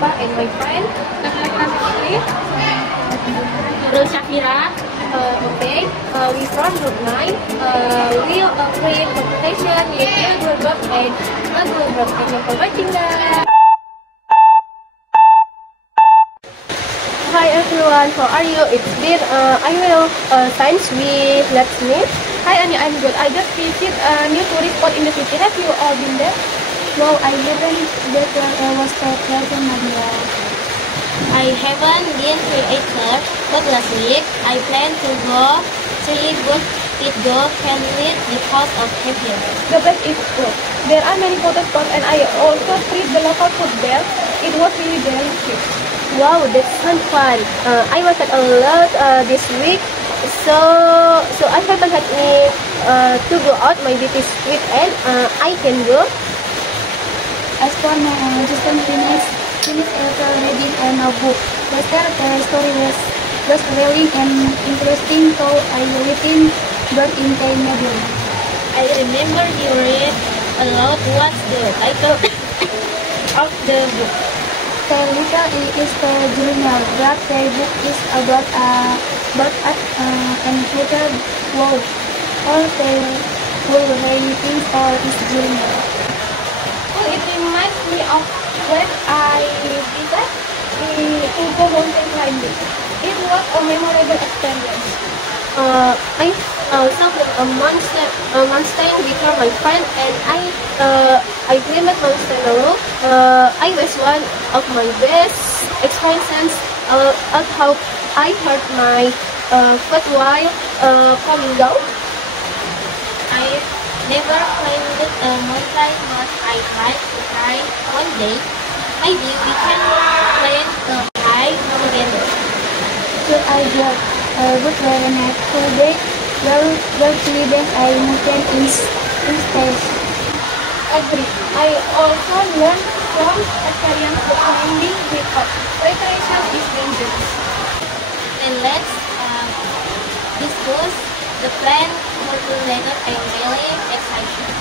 Papa and my friend. Bro Shakira. Okay, we from group 9. We create competition with your group and a group. Thank you for watching that. Hi everyone, how are you? It's Dean. I will science with Let's Meet. Hi Anya, I'm good. I just visited a new tourist spot in the city. Have you all been there? No, I haven't. That was so pleasant, Nadia. I haven't been to either, but last week I planned to go see but it got cancelled because of heavy rain. The best is good. There are many photo spots and I also tried the local food there. It was really delicious. Wow, that sounds fun. I worked a lot this week, so I haven't had me to go out. Maybe this weekend I can go. As for my just finished reading a novel. The story was really interesting, so I written Bird in a Medium. I remember you read a lot. What's the title of the book? The little is the journal, but the book is about an enchanted world. All the whole writings or is journal. Well, it reminds me of when I visited the Tugu mountain climbing. It was a memorable experience. I suffered a monster before my friend, and I climbed Mount Stanley. I was one of my best experiences. At how I hurt my foot while coming down. I never climbed a mountain, but I tried to try one day. Maybe we can plan a hike together. Good idea. But when I could it, well, then I moved in space. Agree. I also learned from experience that climbing without preparation is dangerous. And let's discuss the plan for the later. I'm really excited.